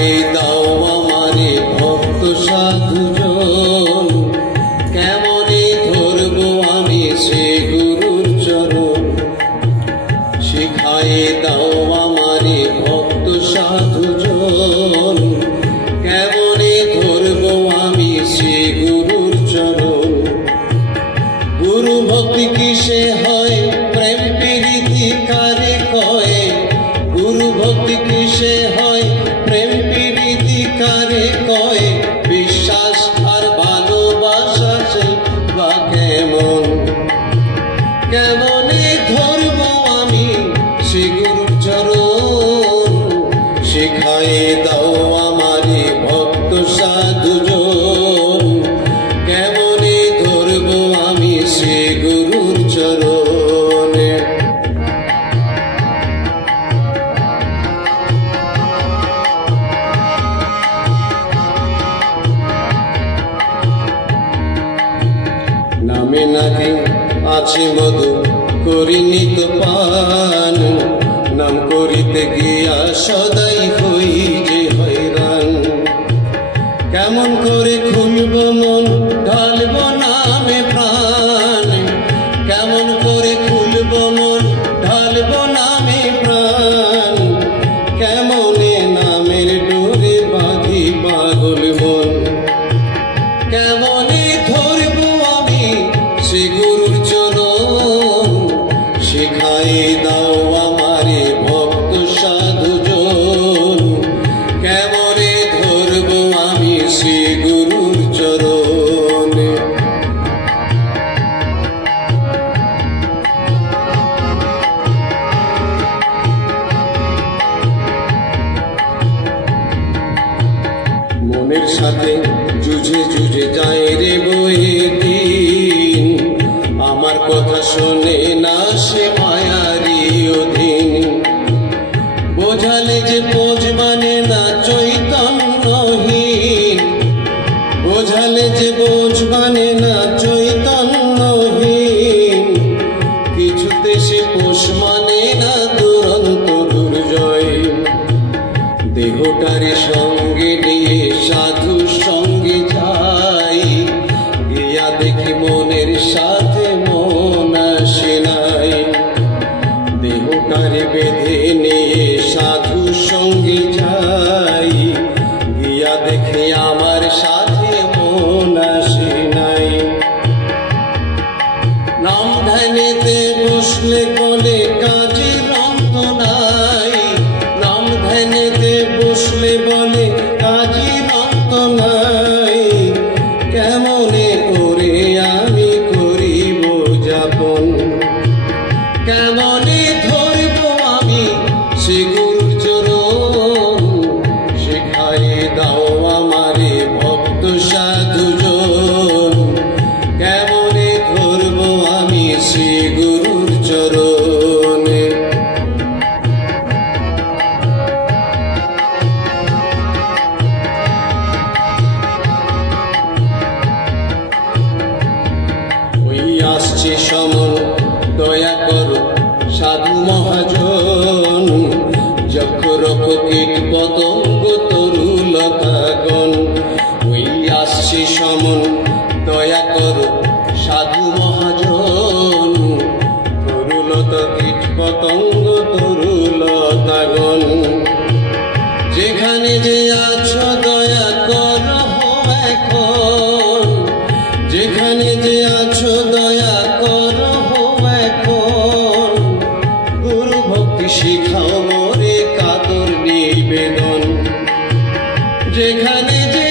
শিখাই দাও আমারে ভক্ত সাধুজন, কেমনে ধরবো আমি সে গুরুর চরণ। শিখাই দাও আমারে ভক্ত সাধুজন, কেমনে ধরবো আমি সে গুরুর চরণ। গুরু ভক্তি কিসে হয়, প্রেম প্রীতি কারে কয়। গুরু ভক্তি কিসে হয়, প্রেম প্রীতি কারে কয়। বিশ্বাস আর ভালোবাসা সেই বা কেমন, কেমনে ধরবো আমি সে গুরুর চরণ। শিখাই দাও আমারে ভক্ত সাধুজন, কেমনে ধরবো আমি সে গুরুর চরণ। নামে নাকি আছে মধু, করিনি তো পান। নাম করিতে গিয়া সদাই হই যে হয়রান। কেমন করে খুলব মন, ঢালব নামে প্রাণ। কেমন করে খুলব মন, ঢালব নামে প্রাণ। কেমনে নামের ডোরে বাঁধি পাগল মন। কেমনে ধরব আমি সে গুরুর চরণ। শিখাই দাও আমারে ভক্ত সাধুজন, কেমনে ধরব আমি সে গুরুর চরণ। মনের সাথে যুঝে যুঝে যায় রে বয়ে দিন। আমার কথা শোনে না সে মায়ারি অধীন। বোঝালে যে বোঝ মানে না চৈতন্যহীন। বোঝালে যে বোঝ মানে না চৈতন্যহীন। কিছুতে সে পোষ মানে না দুরন্ত দুর্জয়। দেহটারে সঙ্গে নিয়ে সাধুর সঙ্গে যাই। গিয়া দেখি মনের সাথে মন আসে নাই। দেহটারে বেঁধে নিয়ে সাধুর সঙ্গে যাই। গিয়া দেখি আমার সাথে মন আসে নাই। নাম ধ্যানেতে বসলে বলে কাজের অন্ত নাই। নাম ধ্যানেতে বসলে বলে কাজের অন্ত নাই। কেমনে করে আমি করিব যাপন। কেমনে ধরব আমি সে গুরুর চরণ। শিখাই দাও আমারে ভক্ত সাধুজন, কেমনে ধরব আমি সে গুরুর চরণ। ওই আসছে সমন, দয়া করো সাধু মহাজন। যক্ষ রক্ষ কীট পতঙ্গ তরুলতাগণ। ওই আসছে সমন, দয়া করো সাধু মহাজন। তরুলতা কীট পতঙ্গ তরুলতাগণ। যেখানে যে আছো দয়া করো এখন। যেখানে যে আছো দয়া করো এখন। গুরু ভক্তি শিখাও মোরে কাতর নিবেদন। যেখানে যে